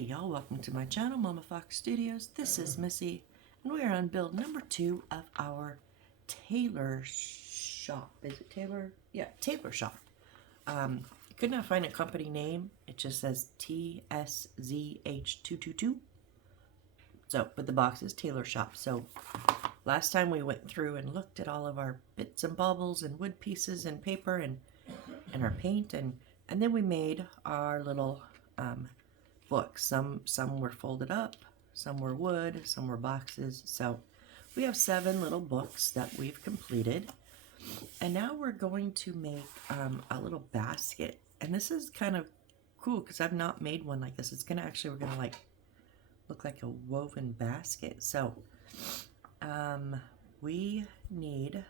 Hey y'all, welcome to my channel, Mama Fox Studios. This is Missy, and we are on build number 2 of our Tailor shop. Is it Tailor? Yeah, Tailor shop. Could not find a company name. It just says TSZH222. So, but the box is Tailor shop. So, last time we went through and looked at all of our bits and baubles and wood pieces and paper and our paint, and then we made our little books. Some were folded up, some were wood, some were boxes. So we have 7 little books that we've completed. And now we're going to make a little basket. And this is kind of cool because I've not made one like this. It's gonna actually, we're gonna like look like a woven basket. So we need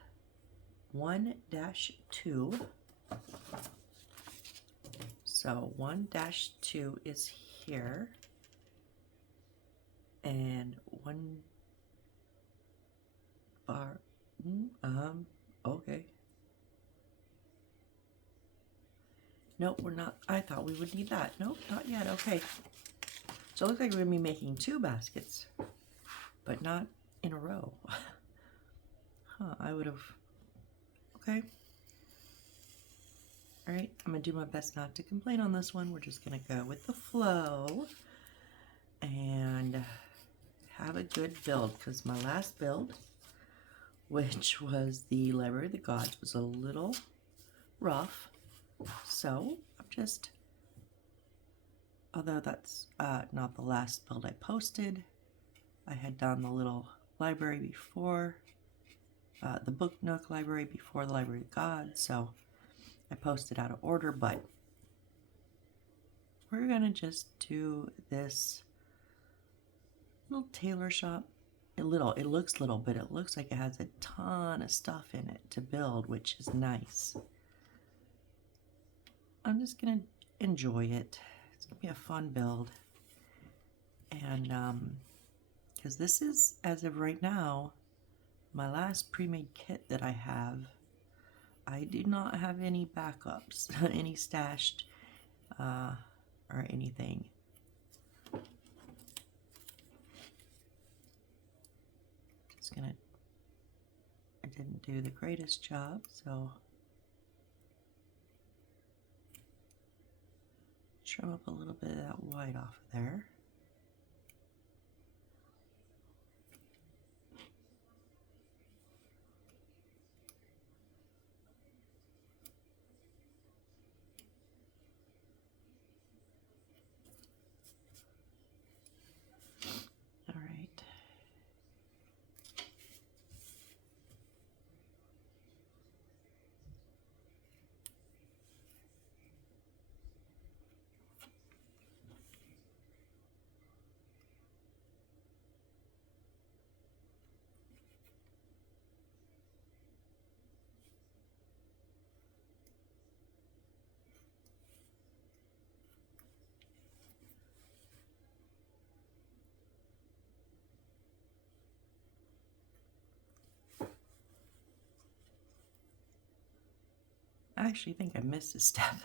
1-2. So 1-2 is here, and 1 bar, okay. Nope, we're not, I thought we would need that. Nope, not yet, okay. So it looks like we're gonna be making 2 baskets, but not in a row. Huh, I would have, okay. All right, I'm gonna do my best not to complain on this one. We're just gonna go with the flow and have a good build, because my last build, which was the Library of the Gods, was a little rough. So I'm just, although that's not the last build I posted, I had done the little library before, the Book Nook library before the Library of the Gods, so I posted out of order, but we're gonna just do this little tailor shop. It looks little, but it looks like it has a ton of stuff in it to build, which is nice. I'm just gonna enjoy it. It's gonna be a fun build. And because this is, as of right now, my last pre-made kit that I have. I do not have any backups, any stashed or anything. Just gonna, I didn't do the greatest job, so trim up a little bit of that white off of there. All right. I actually think I missed a step.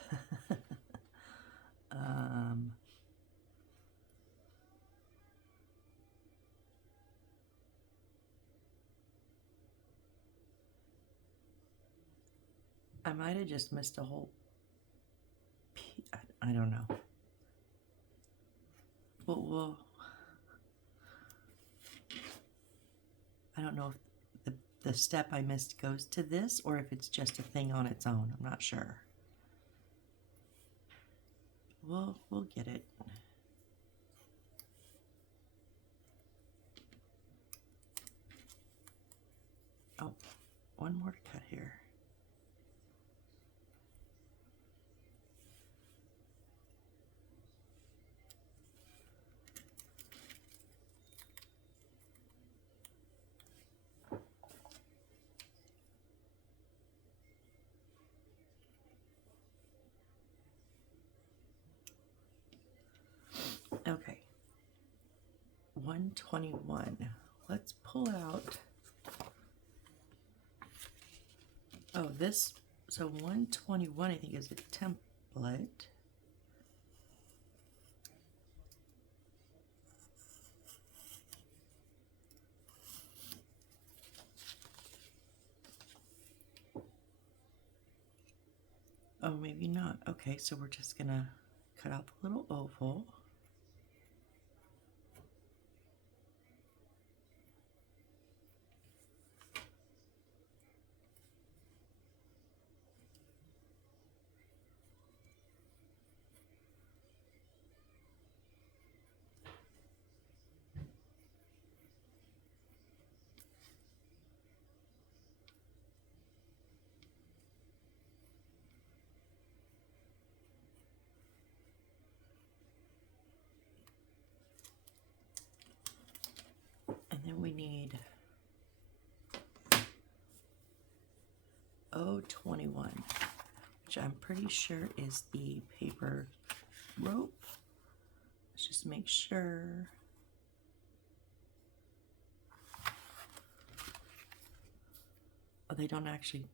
I might have just missed a whole piece. I don't know. Well, I don't know if the step I missed goes to this or if it's just a thing on its own. I'm not sure. We'll get it. Oh, one more to cut here. Okay, 121. Let's pull out, oh, this, so 121 I think is a template. Oh, maybe not. Okay, so we're just gonna cut out the little oval. And then we need 021, which I'm pretty sure is the paper rope. Let's just make sure. Oh, they don't actually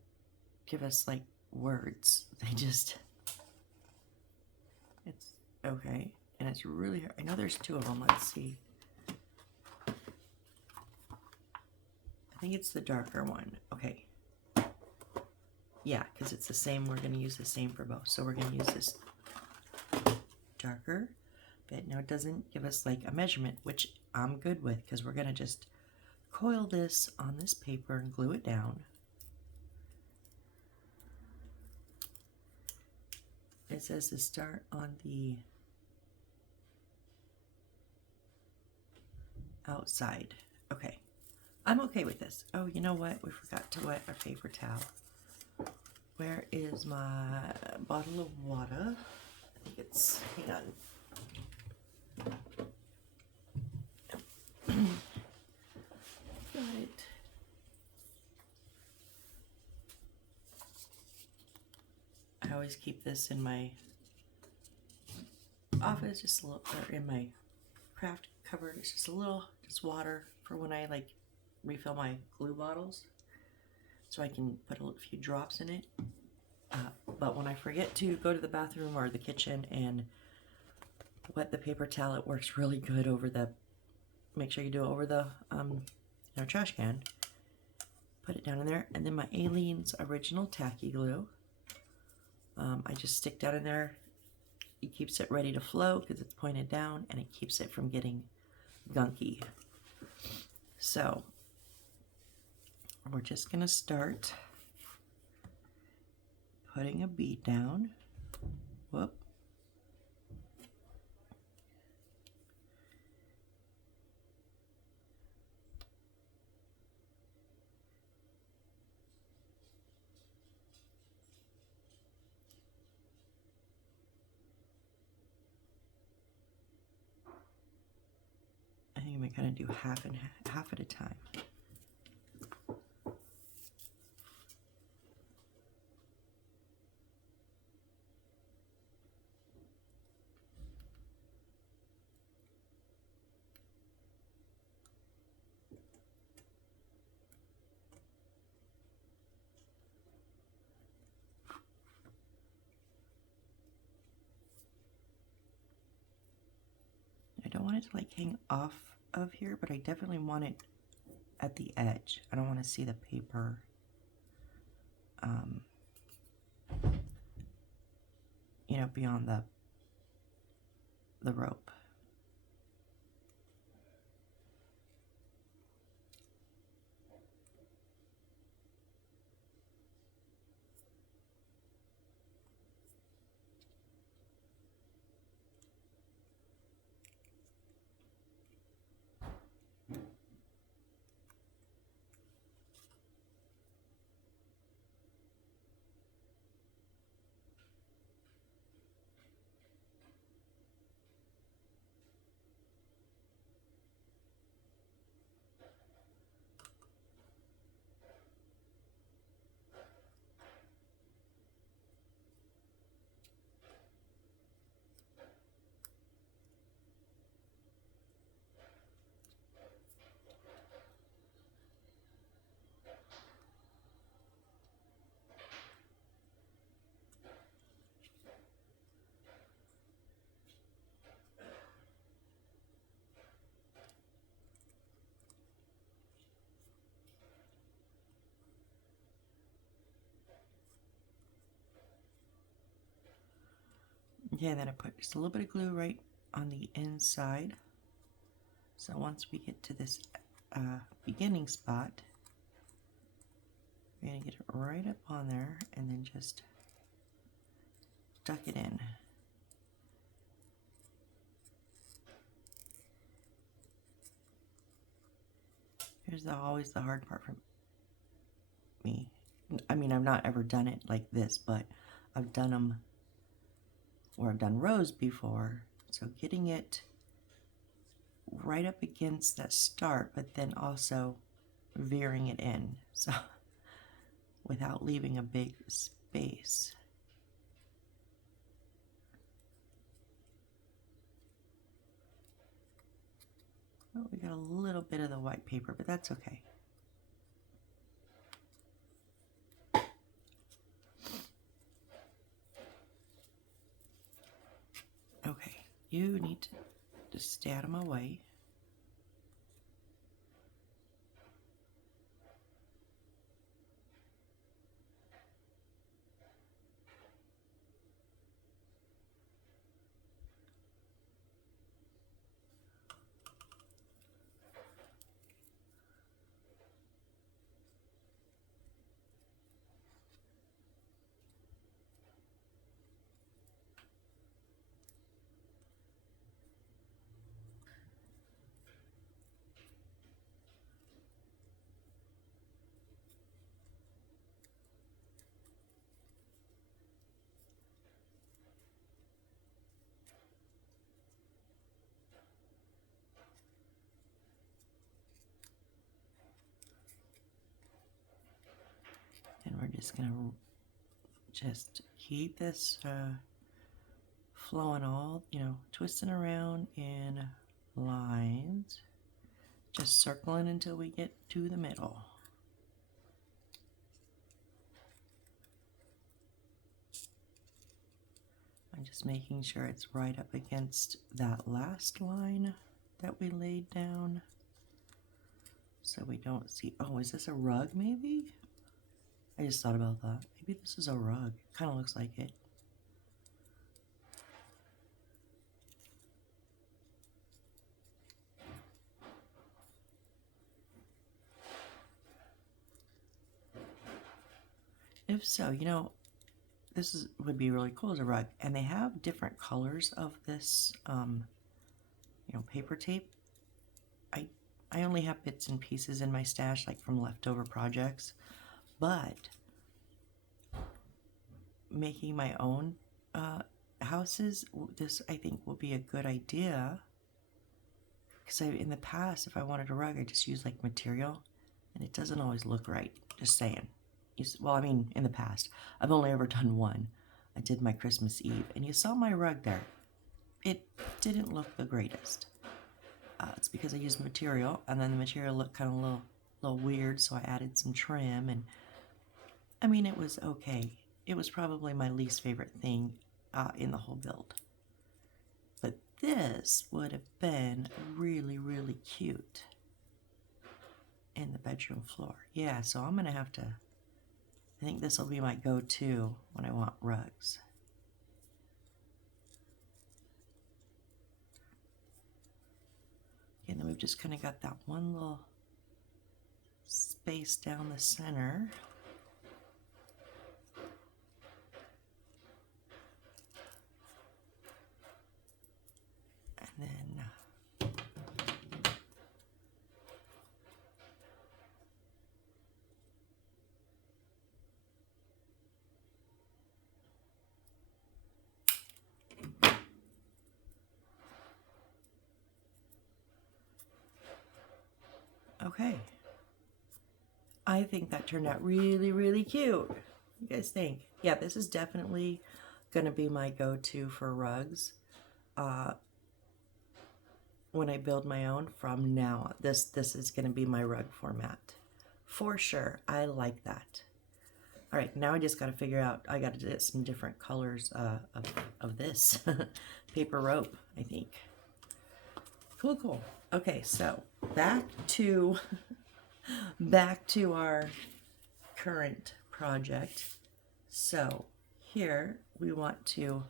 give us like words. They just, it's okay. And it's really hard. I know there's 2 of them. Let's see. I think it's the darker one. Okay. Yeah, because it's the same. We're going to use the same for both. So we're going to use this darker bit. Now it doesn't give us like a measurement, which I'm good with, because we're going to just coil this on this paper and glue it down. It says to start on the outside. Okay. I'm okay with this. Oh, you know what? We forgot to wet our paper towel. Where is my bottle of water? I think it's, hang on. Got it. I always keep this in my office, just a little, or in my craft cupboard. It's just a little, just water for when I like refill my glue bottles, so I can put a few drops in it. But when I forget to go to the bathroom or the kitchen and wet the paper towel, it works really good over the, make sure you do it over the trash can. Put it down in there, and then my Aleene's Original Tacky Glue. I just stick down in there. It keeps it ready to flow because it's pointed down, and it keeps it from getting gunky. So we're just gonna start putting a bead down. Whoop. I think I'm gonna do half and half at a time. I don't want it to like hang off of here, but I definitely want it at the edge. I don't want to see the paper you know, beyond the rope. Okay, and then I put just a little bit of glue right on the inside. So once we get to this beginning spot, we're going to get it right up on there and then just tuck it in. Here's always the hard part for me. I mean, I've not ever done it like this, but I've done them where I've done rows before. So getting it right up against that start, but then also veering it in, so without leaving a big space. Oh, we got a little bit of the white paper, but that's okay. Okay, you need to just stay out of my way. And we're just gonna just keep this flowing all, twisting around in lines, just circling until we get to the middle. I'm just making sure it's right up against that last line that we laid down, so we don't see, oh, is this a rug maybe? I just thought about that. Maybe this is a rug. Kind of looks like it. If so, this would be really cool as a rug. And they have different colors of this, paper tape. I only have bits and pieces in my stash, like from leftover projects. But making my own houses, this I think will be a good idea. Because in the past, if I wanted a rug, I just used like material, and it doesn't always look right. Just saying. Well, I mean, in the past, I've only ever done one. I did my Christmas Eve, and you saw my rug there. It didn't look the greatest. It's because I used material, and then the material looked kind of a little weird, so I added some trim, and I mean, it was okay. It was probably my least favorite thing in the whole build. But this would have been really, really cute in the bedroom floor. Yeah, so I'm going to have to, I think this will be my go-to when I want rugs. And then we've just kind of got that one little space down the center. And then okay. I think that turned out really, really cute. What do you guys think? Yeah, this is definitely going to be my go-to for rugs. When I build my own from now on. This is going to be my rug format. For sure. I like that. All right, now I just got to figure out, I got to get some different colors of this paper rope, I think. Cool, cool. Okay, so back to our current project. So here we want to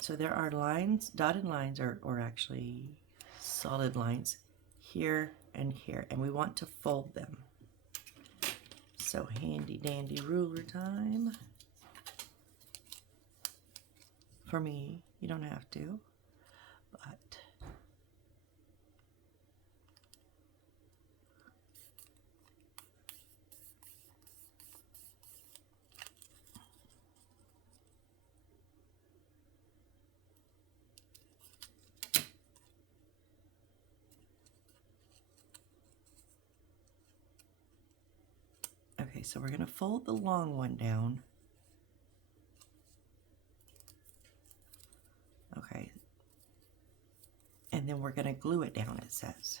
So there are lines, dotted lines, or actually solid lines here and here, and we want to fold them. So handy dandy ruler time. For me, you don't have to, but okay, so we're going to fold the long one down. Okay. And then we're going to glue it down, it says.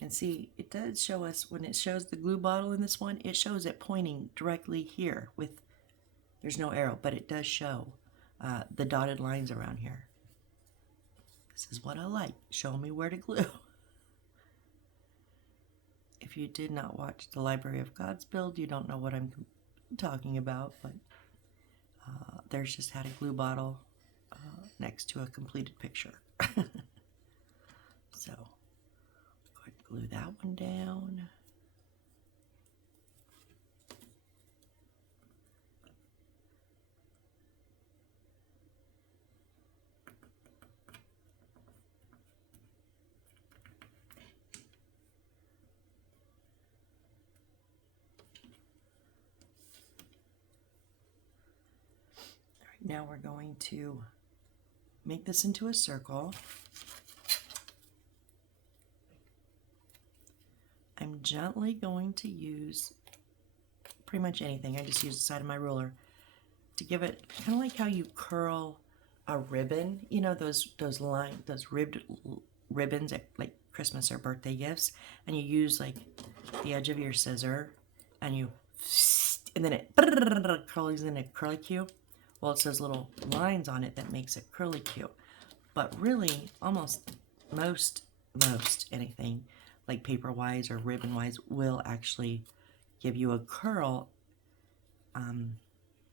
And see, it does show us, when it shows the glue bottle in this one, it shows it pointing directly here with, there's no arrow, but it does show the dotted lines around here. This is what I like. Show me where to glue. If you did not watch the Library of Gods build, you don't know what I'm talking about, but there's just had a glue bottle next to a completed picture. So, go ahead and glue that one down. All right, now we're going to make this into a circle. I'm gently going to use pretty much anything. I just use the side of my ruler to give it kind of like how you curl a ribbon. You know, those ribbed ribbons at like Christmas or birthday gifts, and you use like the edge of your scissor and then it curls in a curly Q. Well, it says little lines on it that makes it curly Q. But really, almost most anything like paper-wise or ribbon-wise will actually give you a curl.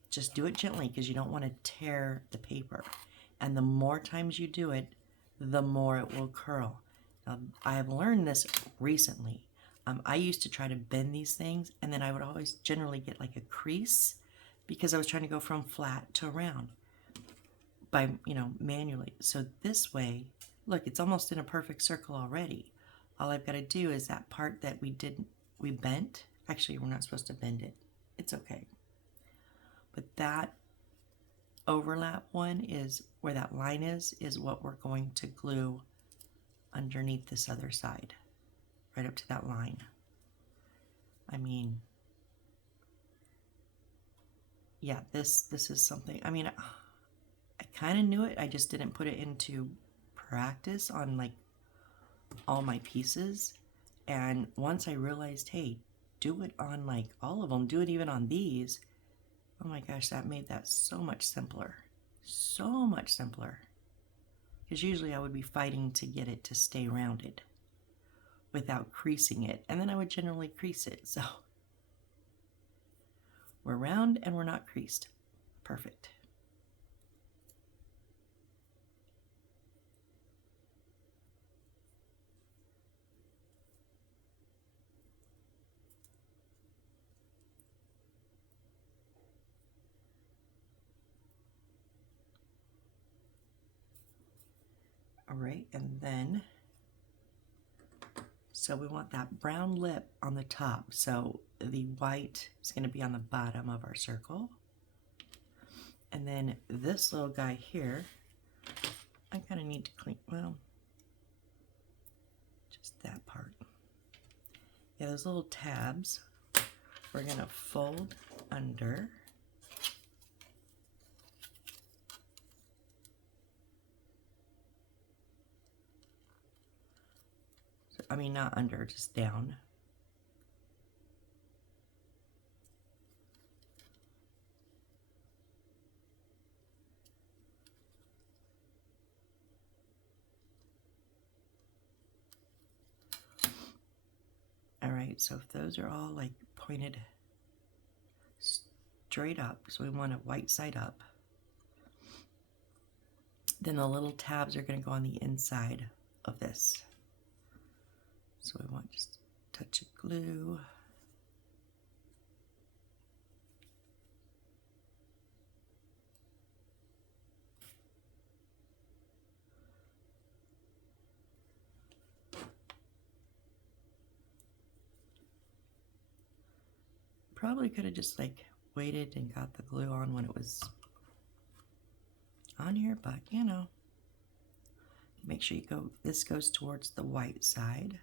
Just do it gently because you don't want to tear the paper. And the more times you do it, the more it will curl. I have learned this recently. I used to try to bend these things, and then I would always generally get like a crease because I was trying to go from flat to round by, manually. So this way, look, it's almost in a perfect circle already. All I've got to do is that part that we bent. Actually, we're not supposed to bend it. It's okay. But that overlap one is where that line is what we're going to glue underneath this other side, right up to that line. I mean, yeah, this is something, I mean, I kind of knew it, I just didn't put it into practice on like all my pieces. And once I realized, hey, do it on like all of them, do it even on these, oh my gosh, that made that so much simpler. So much simpler. Because usually I would be fighting to get it to stay rounded without creasing it. And then I would generally crease it. So we're round and we're not creased. Perfect. All right, and then, so we want that brown lip on the top. So the white is going to be on the bottom of our circle. And then this little guy here, I kind of need to clean, well, just that part. Yeah, those little tabs, we're going to fold under. I mean, not under, just down. All right, so if those are all like pointed straight up, so we want it white side up. Then the little tabs are going to go on the inside of this. So we want just a touch of glue. Probably could have just like waited and got the glue on when it was on here, but you know, make sure you go, this goes towards the white side.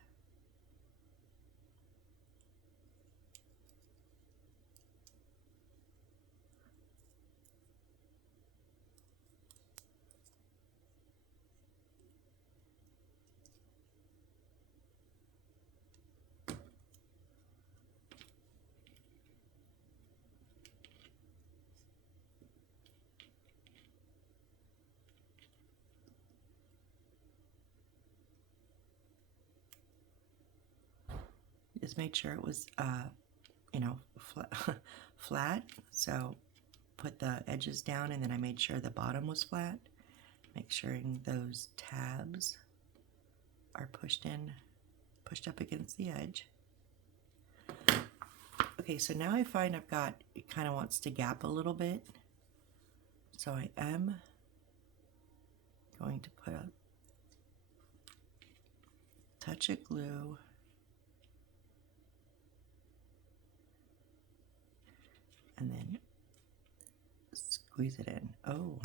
Just made sure it was, you know, flat. So put the edges down, and then I made sure the bottom was flat. Make sure those tabs are pushed up against the edge. Okay, so now I find I've got, it kind of wants to gap a little bit. So I am going to put a touch of glue and then squeeze it in. Oh.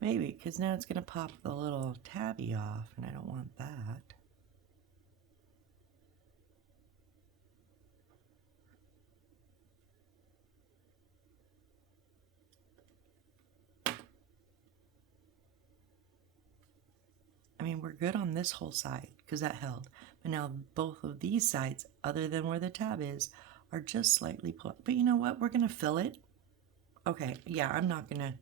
Maybe, because now it's going to pop the little tabby off, and I don't want that. I mean, we're good on this whole side, because that held. But now both of these sides, other than where the tab is, are just slightly pulled. But you know what? We're going to fill it. Okay, yeah, I'm not gonna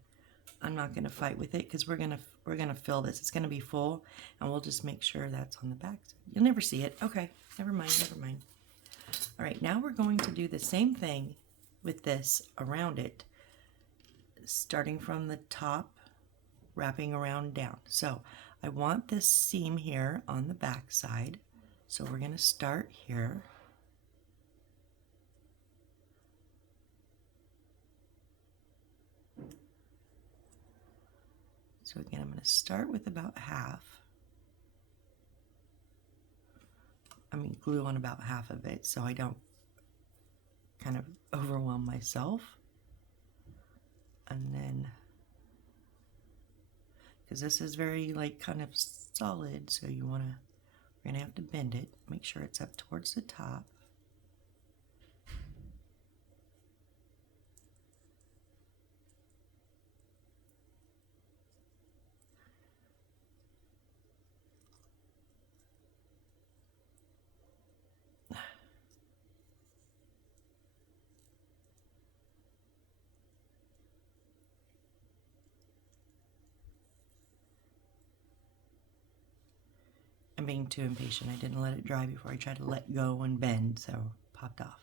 fight with it, because we're gonna fill this. It's gonna be full, and we'll just make sure that's on the back. You'll never see it. Okay, never mind, never mind. All right, now we're going to do the same thing with this around it, starting from the top, wrapping around down. So I want this seam here on the back side, so we're gonna start here. So again, I'm going to start with about half. I mean, glue on about half of it so I don't kind of overwhelm myself. And then, because this is very like kind of solid, so we're going to have to bend it. Make sure it's up towards the top. I'm being too impatient. I didn't let it dry before I tried to let go and bend, so it popped off.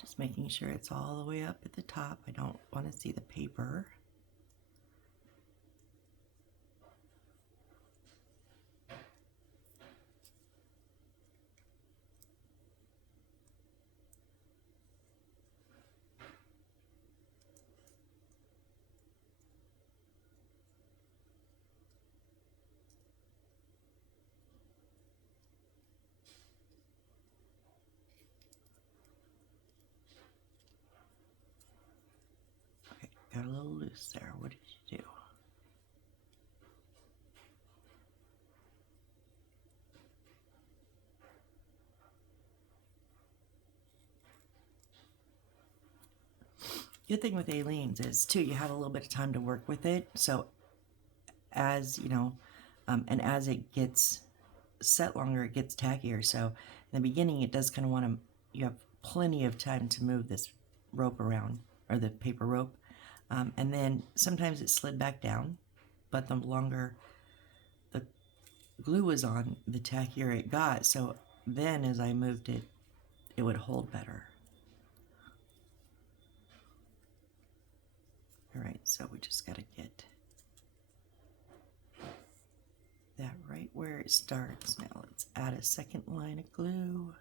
Just making sure it's all the way up at the top. I don't want to see the paper. got a little loose there. What did you do? Good thing with Aleene's is too, you have a little bit of time to work with it. So as you know, and as it gets set longer, it gets tackier. So in the beginning, it does kind of want to, you have plenty of time to move this rope around, or the paper rope. And then sometimes it slid back down, but the longer the glue was on, the tackier it got. So then as I moved it, it would hold better. All right, so we just got to get that right where it starts. Now let's add a second line of glue.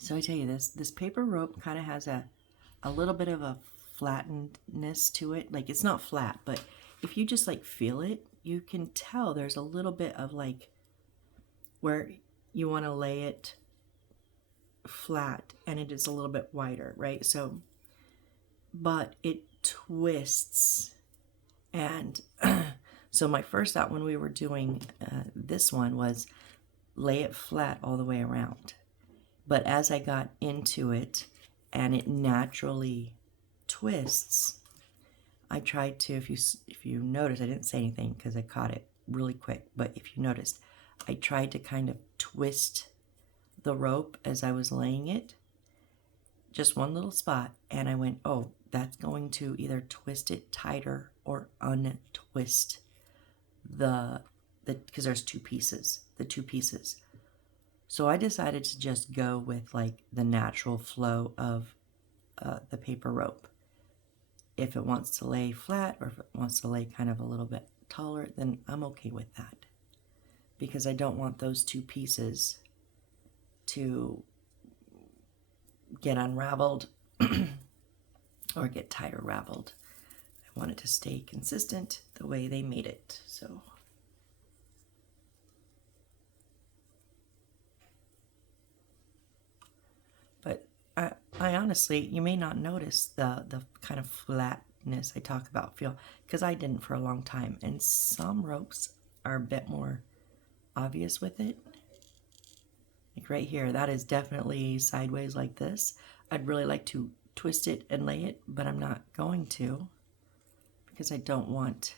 So I tell you, this paper rope kind of has a little bit of a flattenedness to it. Like, it's not flat, but if you just like feel it, you can tell there's a little bit of like where you want to lay it flat and it is a little bit wider, right? So, but it twists. And so my first thought when we were doing this one was lay it flat all the way around. But as I got into it and it naturally twists, I tried to, if you notice, I didn't say anything because I caught it really quick, but if you noticed, I tried to kind of twist the rope as I was laying it, just one little spot, and I went, oh, that's going to either twist it tighter or untwist because there's two pieces, the two pieces. So I decided to just go with like the natural flow of the paper rope. If it wants to lay flat or if it wants to lay kind of a little bit taller, then I'm okay with that. Because I don't want those two pieces to get unraveled or get tighter raveled. I want it to stay consistent the way they made it. So I honestly, you may not notice the kind of flatness I talk about feel, because I didn't for a long time. And some ropes are a bit more obvious with it. Like right here, that is definitely sideways like this. I'd really like to twist it and lay it, but I'm not going to because I don't want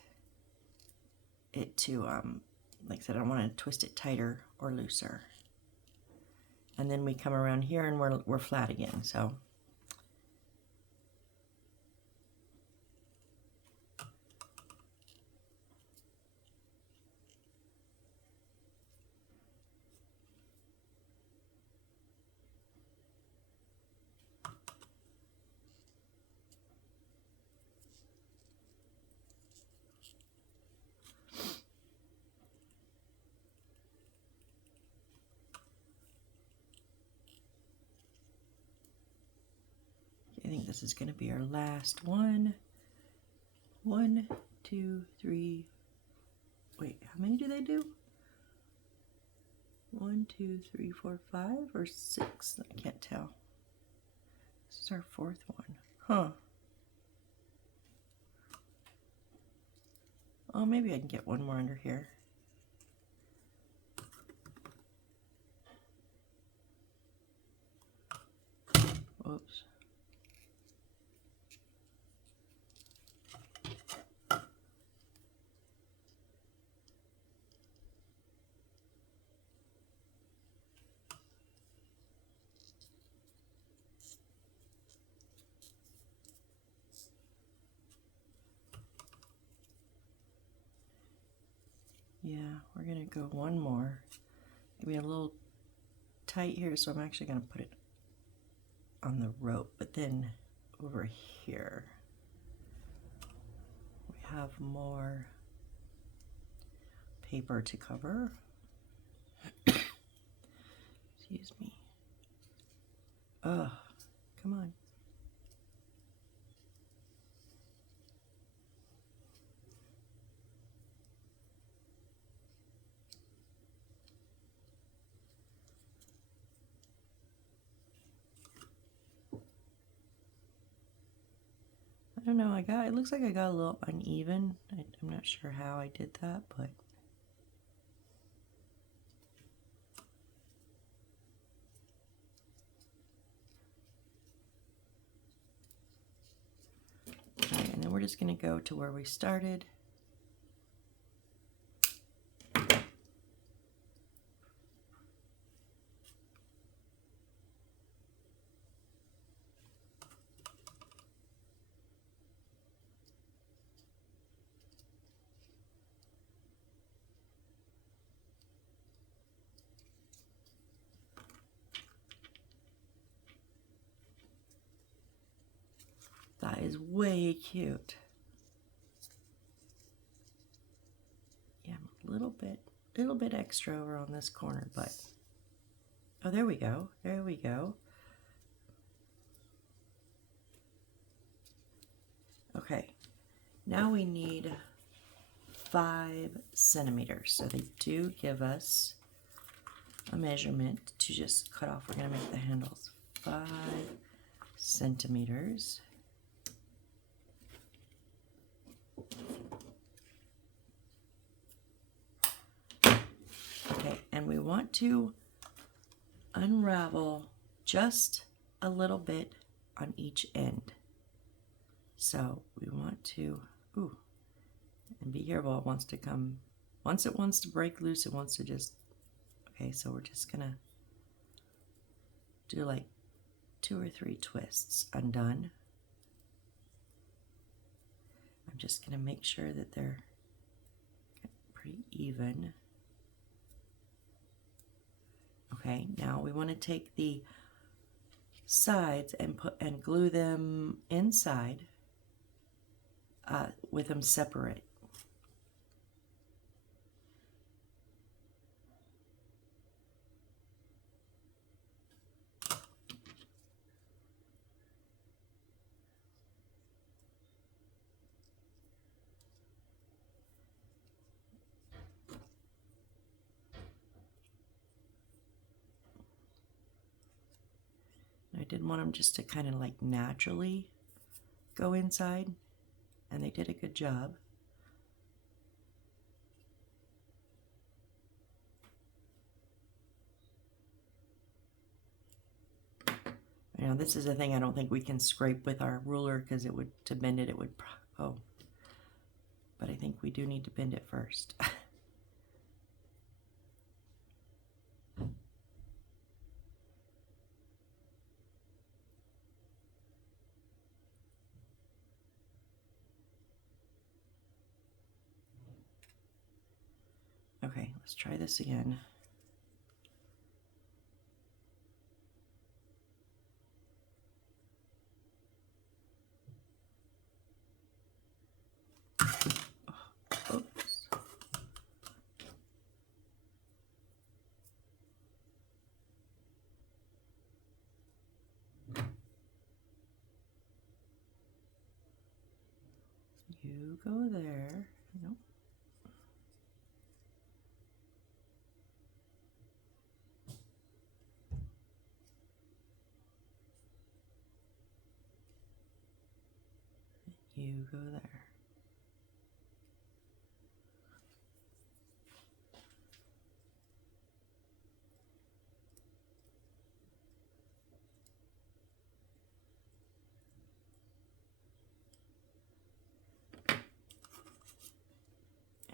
it to, like I said, I don't want to twist it tighter or looser. And then we come around here and we're flat again. So I think this is going to be our last one. 1, 2, 3. Wait, how many do they do? 1, 2, 3, 4, 5, or 6? I can't tell. This is our fourth one. Huh. Oh, maybe I can get one more under here. Whoops. Yeah, we're gonna go one more. Maybe a little tight here, so I'm actually gonna put it on the rope, but then over here we have more paper to cover. Excuse me. Ugh, come on. I don't know, it looks like I got a little uneven. I'm not sure how I did that, but all right, and then we're just gonna go to where we started. That is way cute. Yeah, a little bit extra over on this corner, but oh, there we go. There we go. Okay, now we need 5 centimeters. So they do give us a measurement to just cut off. We're going to make the handles 5 centimeters. Okay, and we want to unravel just a little bit on each end. So we want to, ooh, and be careful, it wants to come, once it wants to break loose, it wants to just, okay, so we're just gonna do like 2 or 3 twists. Undone. I'm just gonna make sure that they're pretty even. Okay, now we want to take the sides and glue them inside with them separate. I didn't want them just to kind of like naturally go inside, and they did a good job. Now this is a thing I don't think we can scrape with our ruler because it would, to bend it, it would, oh, but I think we do need to bend it first. Okay, let's try this again. Oops. You go there. Nope. You go there.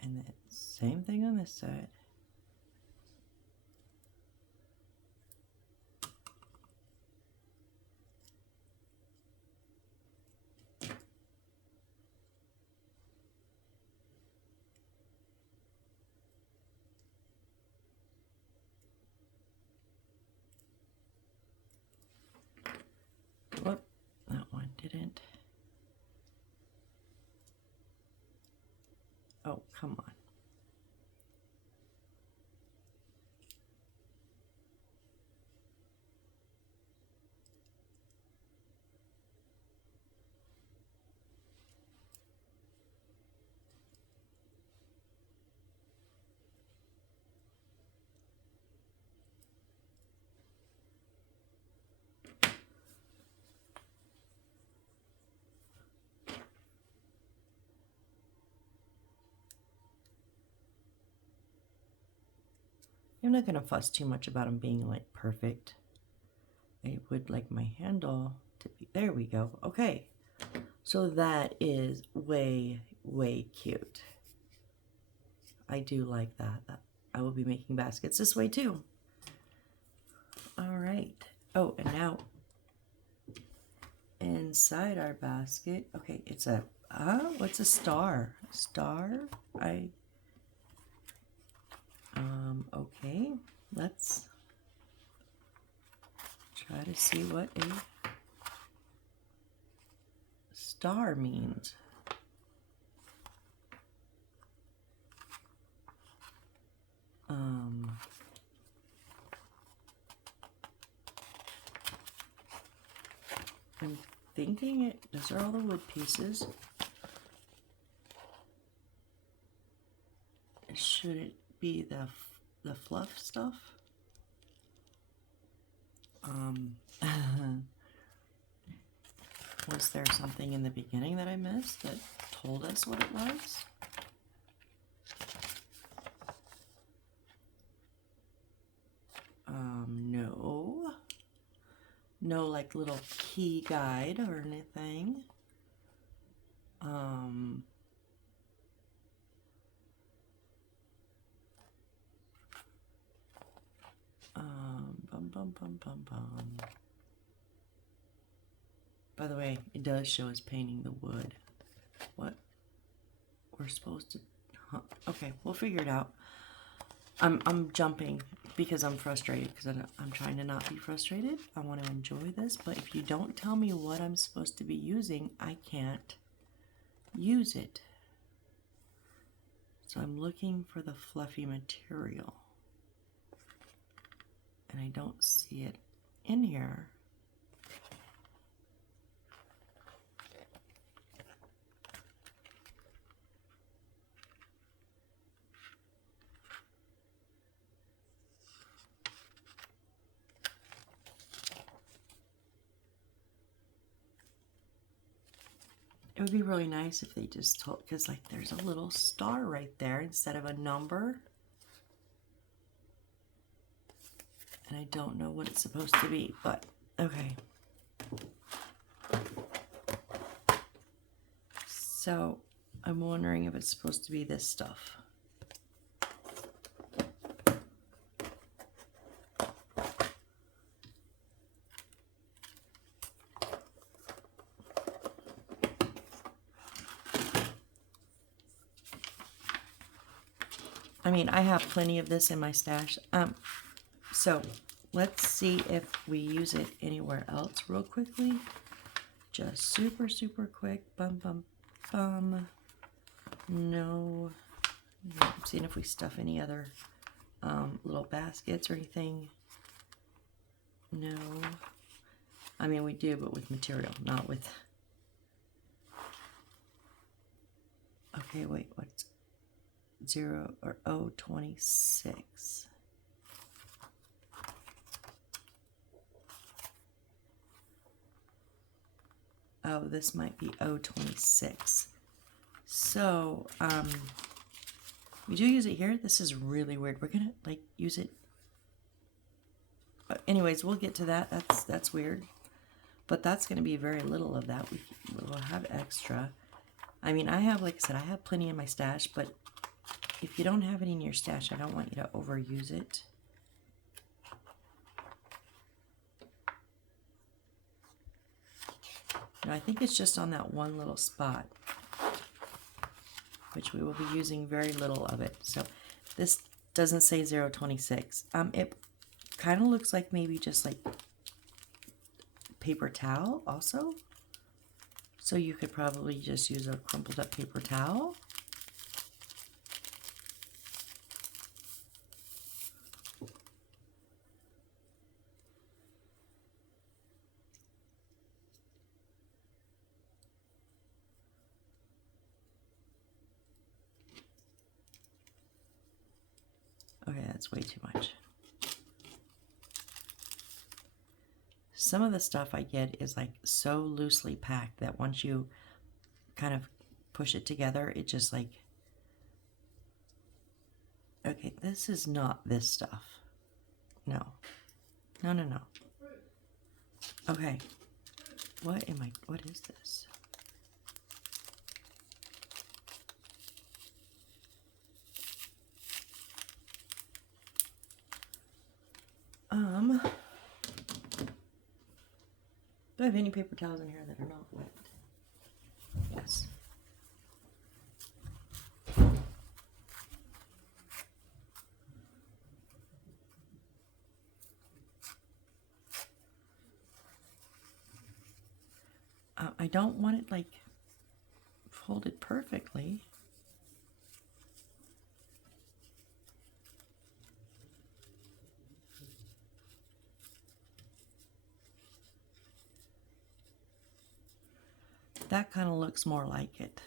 And then same thing on this side. Oh, come on. I'm not going to fuss too much about them being like perfect. I would like my handle to be, there we go. Okay, so that is way, way cute. I do like that. I will be making baskets this way too. All right. Oh, and now inside our basket, okay, it's a, what's a star? Star? Okay, let's try to see what a star means. I'm thinking those are all the wood pieces. Should it be the fluff stuff? Was there something in the beginning that I missed that told us what it was? No. No, like little key guide or anything. By the way, it does show us painting the wood. What we're supposed to, okay, we'll figure it out. I'm jumping because I'm frustrated, because I'm trying to not be frustrated. I want to enjoy this, but if you don't tell me what I'm supposed to be using, I can't use it. So I'm looking for the fluffy material, and I don't see it in here. It would be really nice if they just told, because like there's a little star right there instead of a number. And I don't know what it's supposed to be, but okay. So I'm wondering if it's supposed to be this stuff. I mean, I have plenty of this in my stash. So let's see if we use it anywhere else real quickly. Just super, super quick. Bum, bum, bum. No. I'm seeing if we stuff any other little baskets or anything. No. I mean, we do, but with material, not with... Okay, wait, what's 0 or 026? Oh, this might be 026. So, we do use it here. This is really weird. We're gonna like use it. But anyways, we'll get to that. That's weird. But that's gonna be very little of that. We'll have extra. I mean, I have, like I said, I have plenty in my stash, but if you don't have it in your stash, I don't want you to overuse it. No, I think it's just on that one little spot, which we will be using very little of it. So this doesn't say 026. It kind of looks like maybe just like paper towel also. So you could probably just use a crumpled up paper towel. Okay, that's way too much. Some of the stuff I get is like so loosely packed that once you kind of push it together, it just like, okay, this is not this stuff. No. No, no, no. Okay. What is this? Do I have any paper towels in here that are not wet? Yes. I don't want it like folded perfectly. That kind of looks more like it.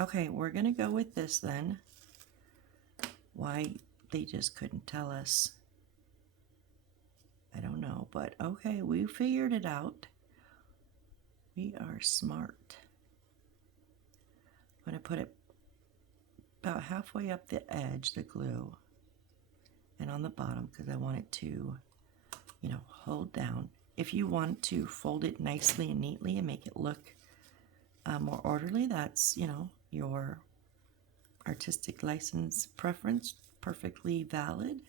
Okay, we're going to go with this then. Why they just couldn't tell us, I don't know, but okay, we figured it out. We are smart. I'm going to put it about halfway up the edge, the glue, and on the bottom because I want it to, you know, hold down. If you want to fold it nicely and neatly and make it look more orderly, that's, you know, your artistic license preference, perfectly valid.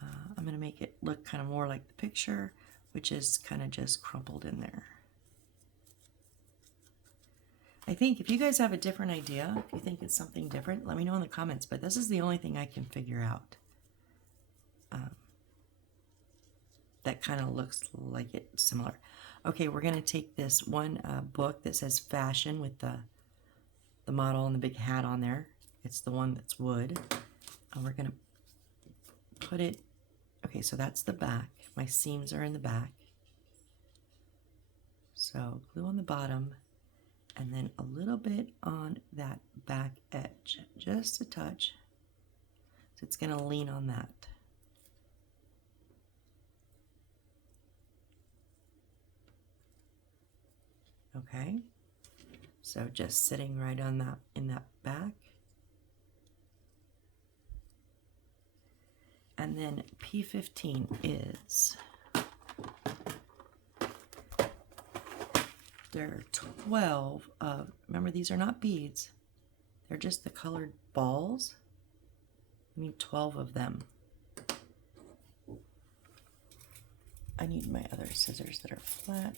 I'm going to make it look kind of more like the picture, which is kind of just crumpled in there. I think if you guys have a different idea, if you think it's something different, let me know in the comments, but this is the only thing I can figure out that kind of looks like it similar. Okay, we're going to take this one book that says fashion with the model and the big hat on there. It's the one that's wood. And we're going to put it, okay, so that's the back. My seams are in the back. So glue on the bottom and then a little bit on that back edge, just a touch. So it's going to lean on that. Okay, so just sitting right on that, in that back. And then P15 is, there are 12 of, remember these are not beads, they're just the colored balls. I need 12 of them. I need my other scissors that are flat.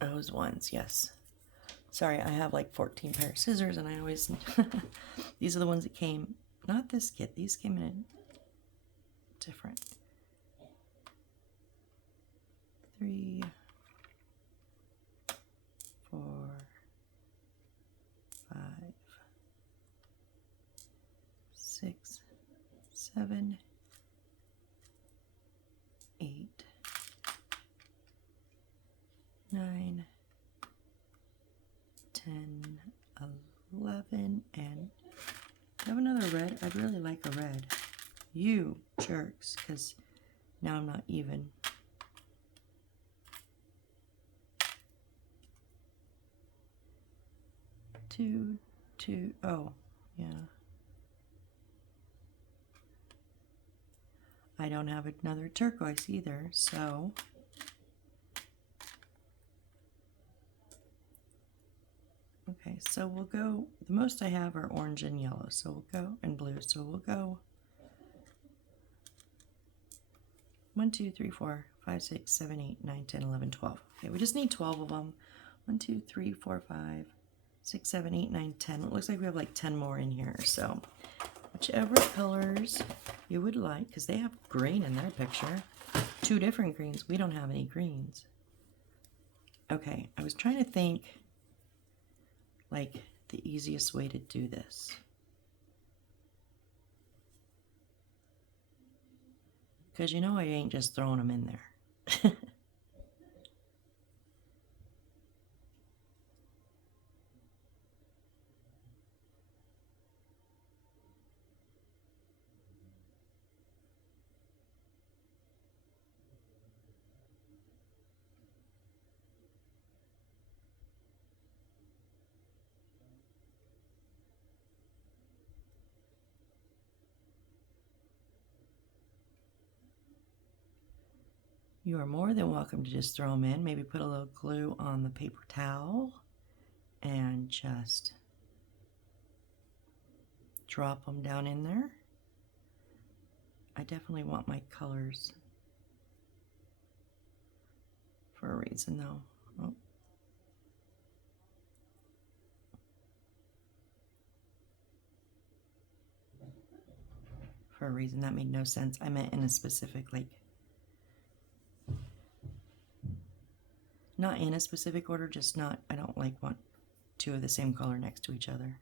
Those ones, yes. Sorry, I have like 14 pair of scissors and I always, these are the ones that came, not this kit, these came in different. 3, 4, 5, 6, 7, 8, 9, 10, 11, and I have another red. I'd really like a red. You jerks, because now I'm not even. Two, oh, yeah. I don't have another turquoise either, so okay, so we'll go, the most I have are orange and yellow, so we'll go, and blue, so we'll go 1, 2, 3, 4, 5, 6, 7, 8, 9, 10, 11, 12. Okay, we just need 12 of them. 1, 2, 3, 4, 5, 6, 7, 8, 9, 10. It looks like we have like 10 more in here, so whichever colors you would like, because they have green in their picture. 2 different greens. We don't have any greens. Okay, I was trying to think like the easiest way to do this. Because you know I ain't just throwing them in there. You are more than welcome to just throw them in. Maybe put a little glue on the paper towel and just drop them down in there. I definitely want my colors for a reason though. Oh. For a reason that made no sense. I meant in a specific, like, not in a specific order, just not, I don't like want two of the same color next to each other.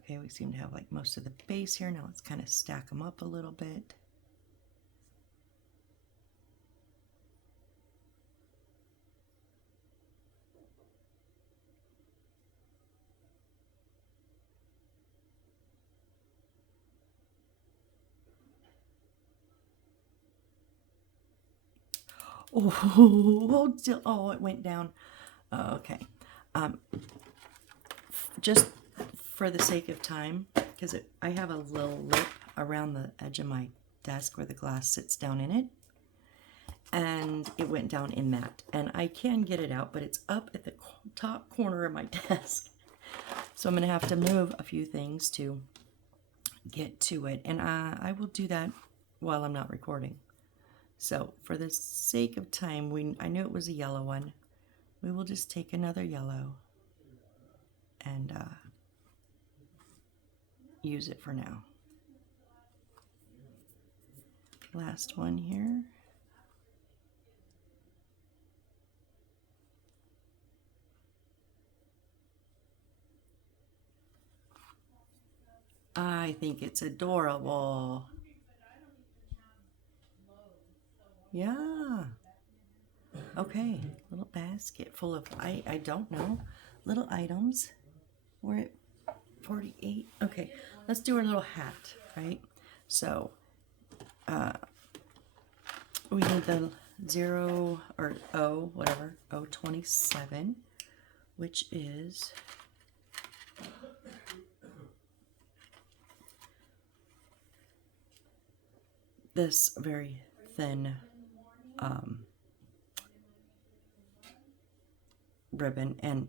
Okay, we seem to have like most of the base here. Now let's kind of stack them up a little bit. Oh, it went down. Okay. Just for the sake of time, because I have a little lip around the edge of my desk where the glass sits down in it, and it went down in that. And I can get it out, but it's up at the top corner of my desk. So I'm going to have to move a few things to get to it. And I will do that while I'm not recording. So for the sake of time, I knew it was a yellow one. We will just take another yellow and use it for now. Last one here. I think it's adorable. Yeah. Okay, little basket full of, I don't know, little items. We're at 48. Okay, let's do our little hat, right? So, we need the 0 or O, whatever, O27, which is this very thin ribbon, and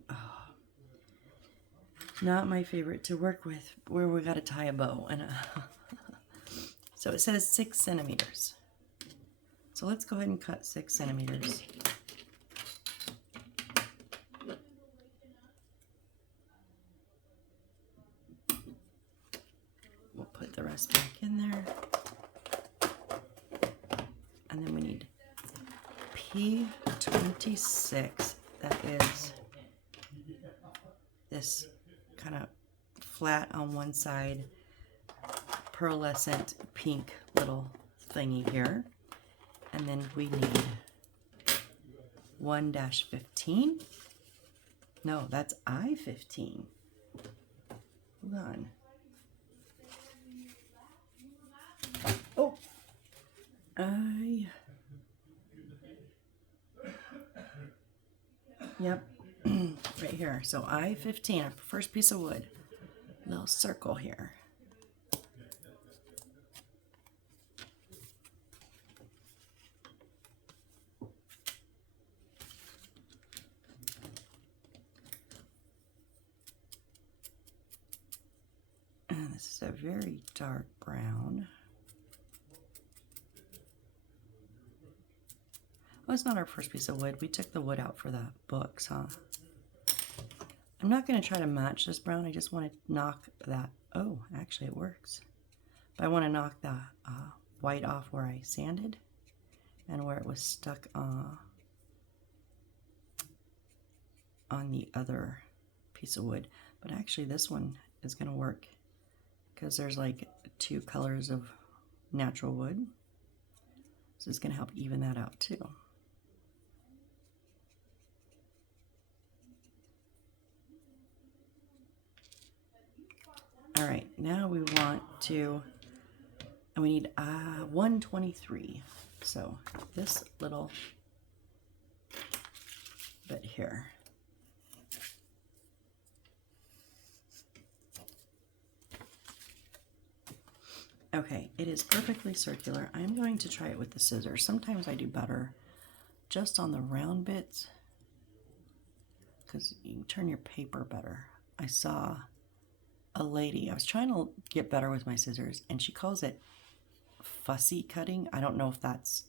not my favorite to work with, where we got to tie a bow. And so it says 6 centimeters. So let's go ahead and cut 6 centimeters. We'll put the rest back in there. And then we need P26. That is this kind of flat on one side, pearlescent pink little thingy here. And then we need 1-15. No, that's I-15. Hold on. Oh, yep, right here. So I-15, our first piece of wood. Little circle here. And this is a very dark brown. Well, it's not our first piece of wood. We took the wood out for the books, huh? I'm not going to try to match this brown. I just want to knock that. Oh, actually it works. But I want to knock the white off where I sanded and where it was stuck on the other piece of wood. But actually this one is going to work because there's like 2 colors of natural wood. So it's going to help even that out too. All right, now we want to, and we need 123. So this little bit here. Okay, it is perfectly circular. I'm going to try it with the scissors. Sometimes I do better just on the round bits because you can turn your paper better. I saw a lady, I was trying to get better with my scissors, and she calls it fussy cutting. I don't know if that's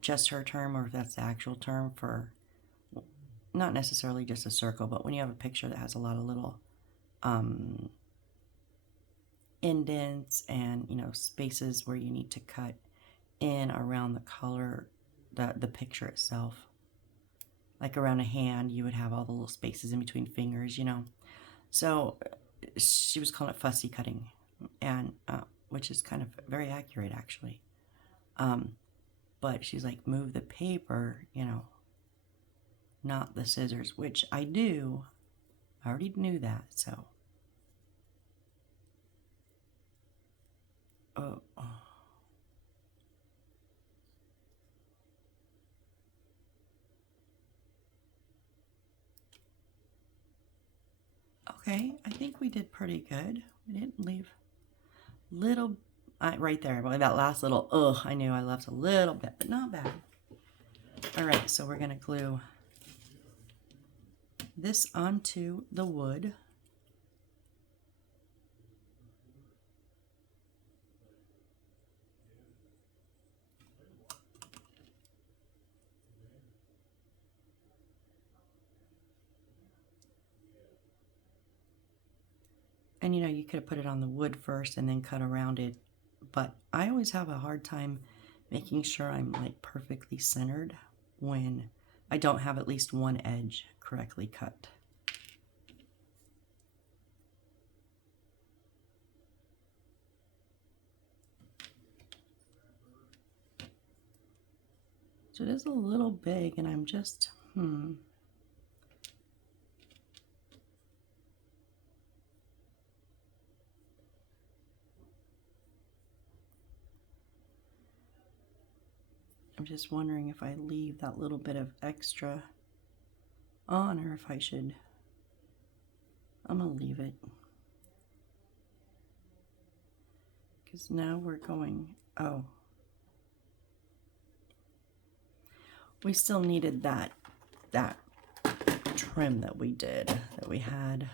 just her term or if that's the actual term for not necessarily just a circle, but when you have a picture that has a lot of little indents and, you know, spaces where you need to cut in around the color, the picture itself. Like around a hand, you would have all the little spaces in between fingers, you know. So she was calling it fussy cutting, and which is kind of very accurate, actually. But she's like, move the paper, you know, not the scissors, which I do. I already knew that, so. Oh. Okay, I think we did pretty good. We didn't leave little, right there, but that last little, I knew I left a little bit, but not bad. All right, so we're gonna glue this onto the wood. And you know, you could have put it on the wood first and then cut around it, but I always have a hard time making sure I'm like perfectly centered when I don't have at least one edge correctly cut. So it is a little big, and I'm just, I'm just wondering if I leave that little bit of extra on or if I should. I'm gonna leave it. Because now we're going, we still needed that trim that we had.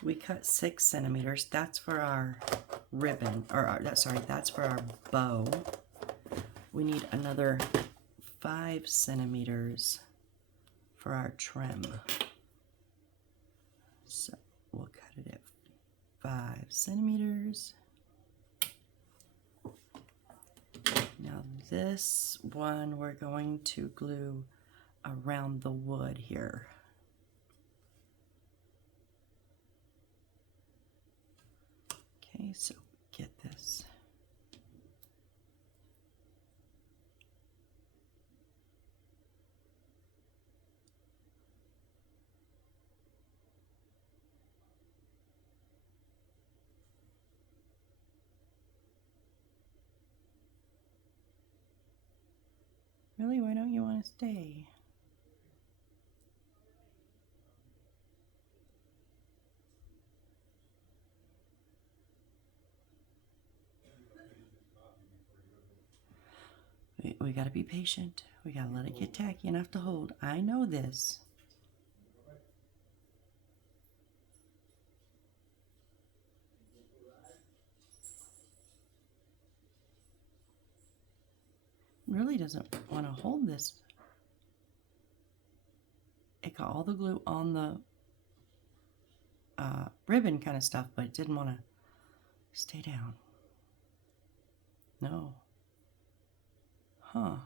We cut 6 centimeters. That's for our ribbon, or that's for our bow. We need another 5 centimeters for our trim. So we'll cut it at 5 centimeters. Now this one we're going to glue around the wood here. Okay, so get this. Really, why don't you want to stay? We got to be patient. We got to let it get tacky enough to hold. I know this. Really doesn't want to hold this. It got all the glue on the ribbon kind of stuff, but it didn't want to stay down. No. Huh.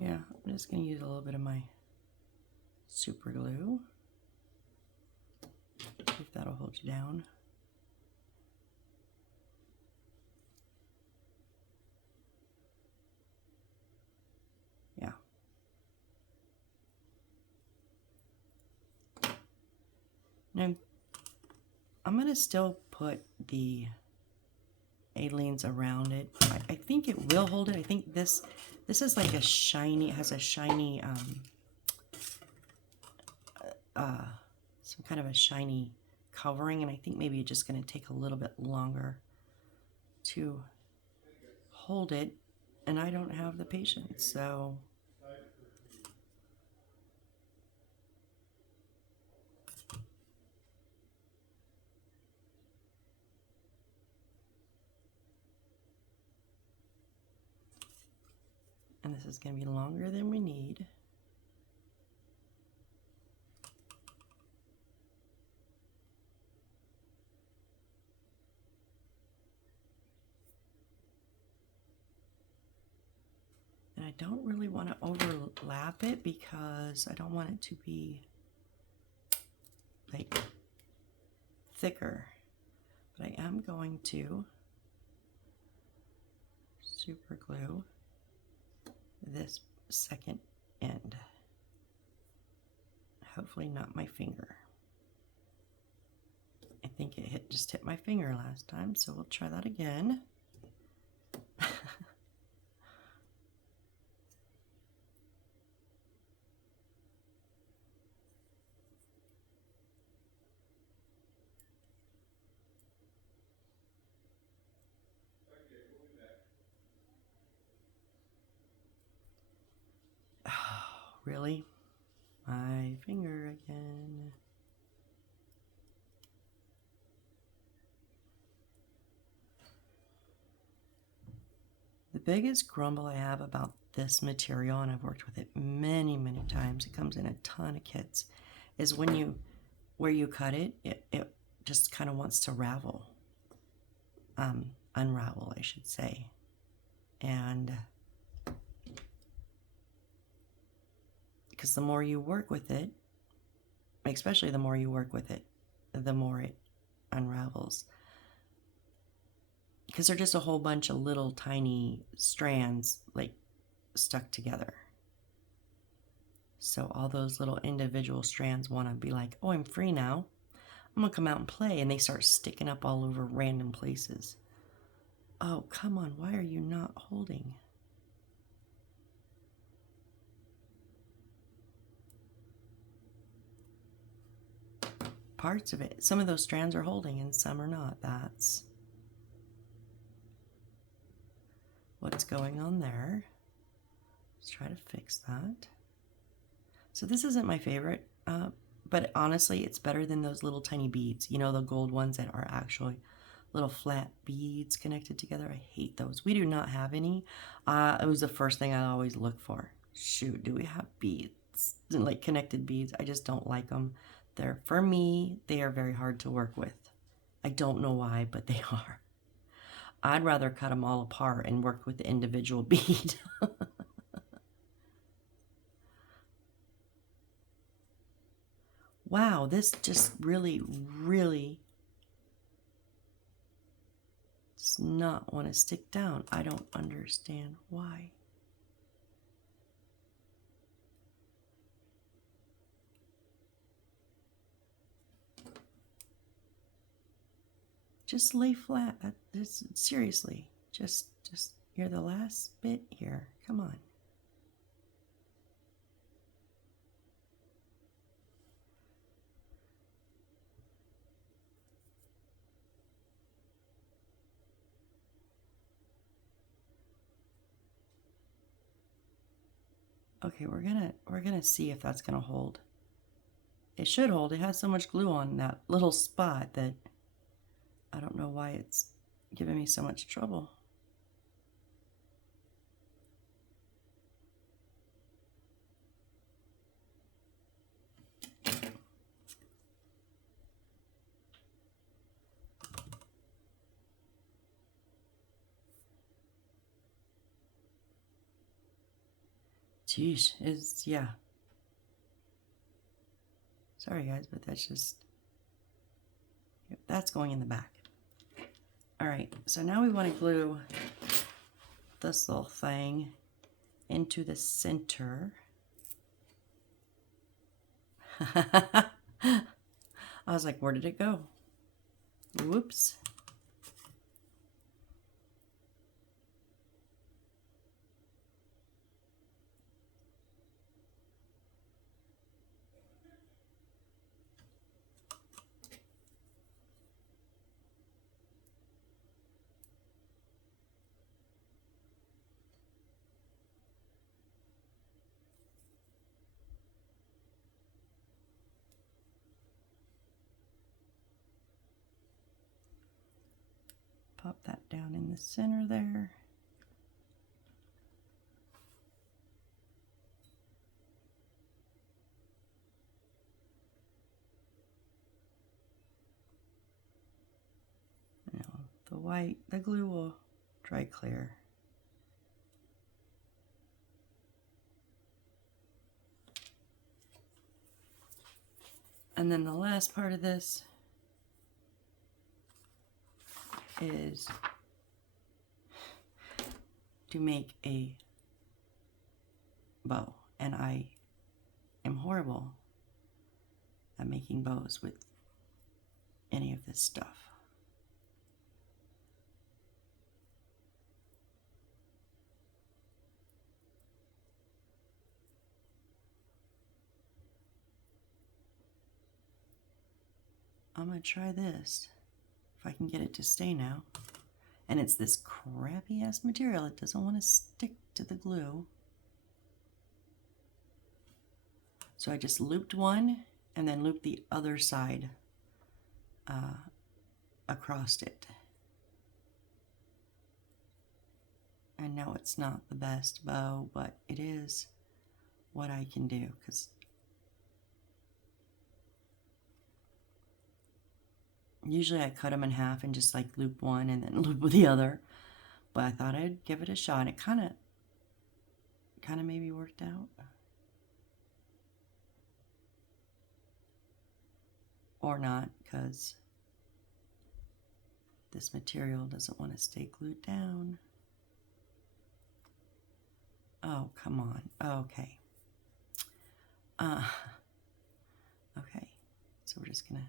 Yeah, I'm just going to use a little bit of my super glue. See if that'll hold you down. And I'm going to still put the aliens around it. I think it will hold it. I think this is like a shiny, it has a shiny, some kind of a shiny covering, and I think maybe it's just going to take a little bit longer to hold it, and I don't have the patience, so and this is going to be longer than we need. And I don't really want to overlap it because I don't want it to be like thicker. But I am going to super glue this second end. Hopefully not my finger. I think it just hit my finger last time, so we'll try that again. Really? My finger again. The biggest grumble I have about this material, and I've worked with it many, many times, it comes in a ton of kits, is where you cut it, it just kind of wants to unravel, I should say. And because the more you work with it, especially the more you work with it, the more it unravels. Because they're just a whole bunch of little tiny strands like stuck together. So all those little individual strands want to be like, oh, I'm free now. I'm going to come out and play. And they start sticking up all over random places. Oh, come on. Why are you not holding? Parts of it. Some of those strands are holding and some are not. That's what's going on there. Let's try to fix that. So this isn't my favorite, but honestly, it's better than those little tiny beads. You know, the gold ones that are actually little flat beads connected together. I hate those. We do not have any. It was the first thing I always look for. Shoot, do we have beads? Like connected beads. I just don't like them. For me, they are very hard to work with. I don't know why, but they are. I'd rather cut them all apart and work with the individual bead. Wow, this just really, really does not want to stick down. I don't understand why. Just lay flat. Seriously, just you're the last bit here. Come on. Okay, we're gonna see if that's gonna hold. It should hold. It has so much glue on that little spot that I don't know why it's giving me so much trouble. Jeez, yeah. Sorry guys, but that's going in the back. All right, so now we want to glue this little thing into the center. I was like, where did it go? Whoops. Pop that down in the center there. Now, the glue will dry clear. And then the last part of this is to make a bow. And I am horrible at making bows with any of this stuff. I'm going to try this, if I can get it to stay now. And it's this crappy ass material. It doesn't want to stick to the glue. So I just looped one and then looped the other side across it. And now it's not the best bow, but it is what I can do, because usually I cut them in half and just like loop one and then loop the other. But I thought I'd give it a shot. It kind of maybe worked out. Or not, because this material doesn't want to stay glued down. Oh, come on. Okay. Okay. So we're just going to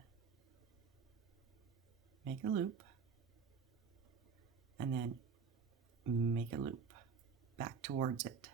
make a loop and then make a loop back towards it.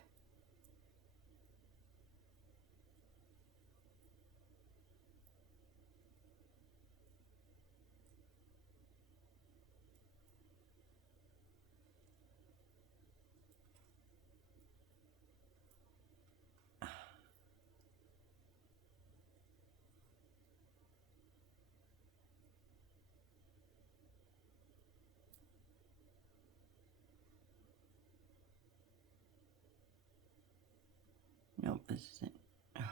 Nope, this isn't. Oh.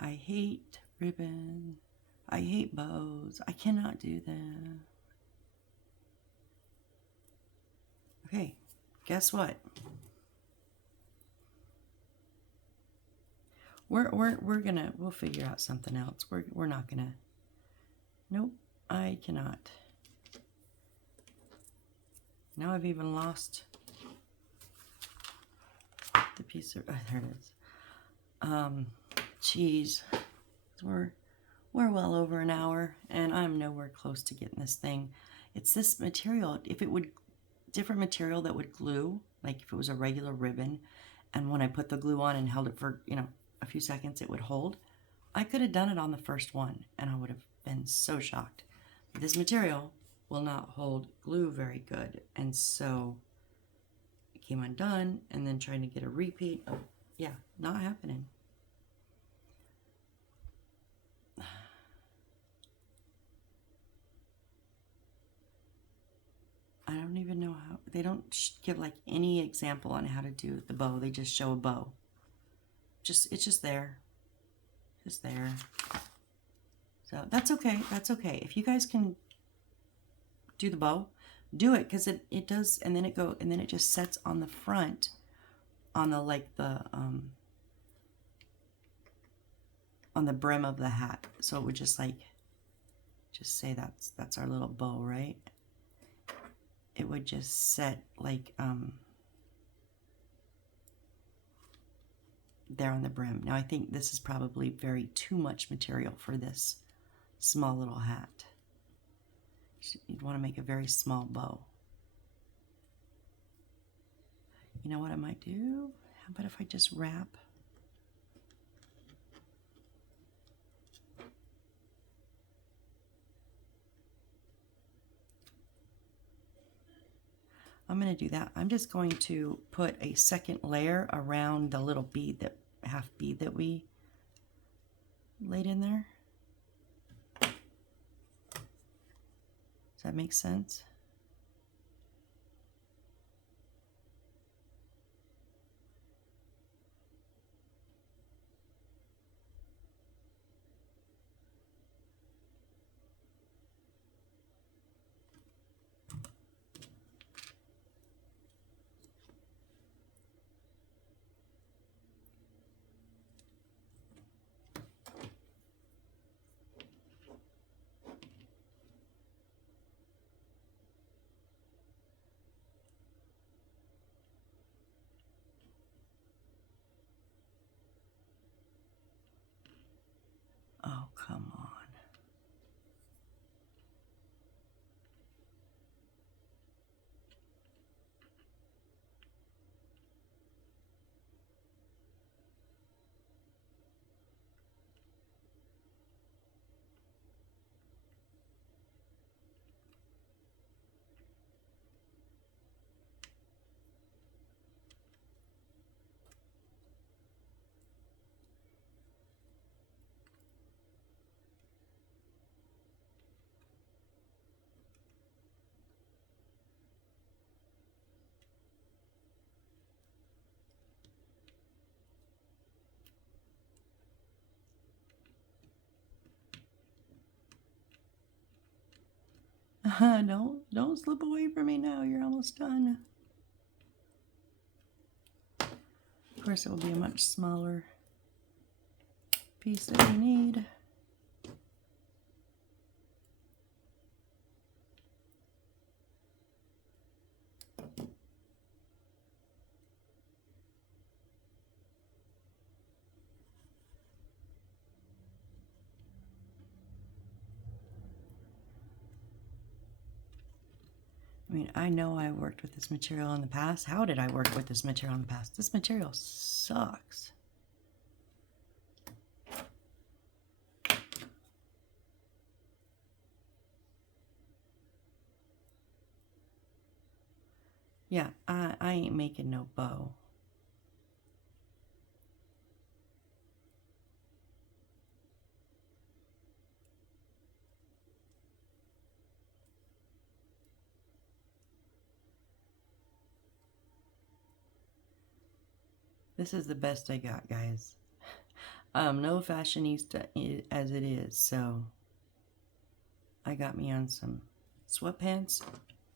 I hate ribbon. I hate bows. I cannot do that. Okay, guess what? We'll figure out something else. We're not gonna. Nope, I cannot. Now I've even lost the piece of. Oh, there it is. Geez, we're well over an hour, and I'm nowhere close to getting this thing. It's this material. If it would, different material that would glue, like if it was a regular ribbon, and when I put the glue on and held it for, a few seconds, it would hold. I could have done it on the first one, and I would have been so shocked. This material will not hold glue very good, and so it came undone, and then trying to get a repeat of, yeah, not happening. I don't even know how. They don't give like any example on how to do the bow. They just show a bow. It's just there. Just there. So that's okay. That's okay. If you guys can do the bow, do it, because it does, and then it just sets on the front, on the on the brim of the hat. So it would just say that's our little bow, right? It would just set there on the brim. Now I think this is probably too much material for this small little hat. You'd want to make a very small bow. You know what I might do? How about if I just wrap? I'm going to do that. I'm just going to put a second layer around the little bead, half bead that we laid in there. Does that make sense? Oh, come on. Don't slip away from me now. You're almost done. Of course, it will be a much smaller piece that we need. I mean, I know I worked with this material in the past. How did I work with this material in the past? This material sucks. Yeah, I ain't making no bow. This is the best I got, guys. No fashionista as it is, so I got me on some sweatpants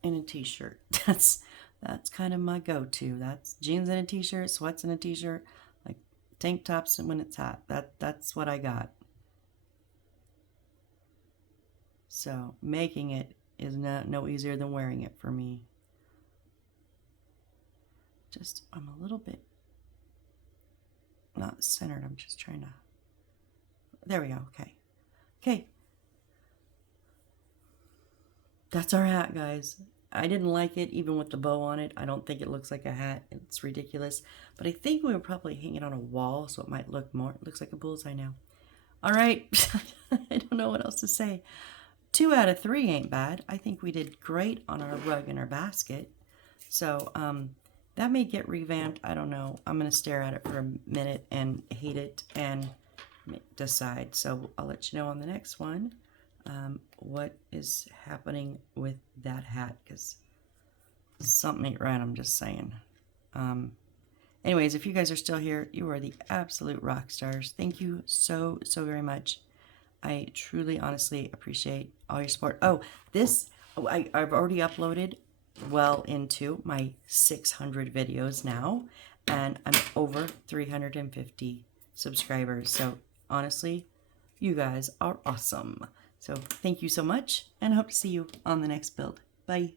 and a t-shirt. That's kind of my go-to. That's jeans and a t-shirt, sweats and a t-shirt, like tank tops when it's hot. That's what I got. So making it is no easier than wearing it for me. I'm a little bit not centered. I'm just trying to, there we go. Okay. That's our hat, guys. I didn't like it even with the bow on it. I don't think it looks like a hat. It's ridiculous. But I think we would probably hang it on a wall so it might look more. It looks like a bullseye now. All right. I don't know what else to say. 2 out of 3 ain't bad. I think we did great on our rug and our basket. So that may get revamped. I don't know. I'm going to stare at it for a minute and hate it and decide. So I'll let you know on the next one what is happening with that hat, because something ain't right, I'm just saying. Anyways, if you guys are still here, you are the absolute rock stars. Thank you so very much. I truly, honestly appreciate all your support. Oh, I've already uploaded well into my 600 videos now, and I'm over 350 subscribers. So honestly, you guys are awesome. So thank you so much, and I hope to see you on the next build. Bye.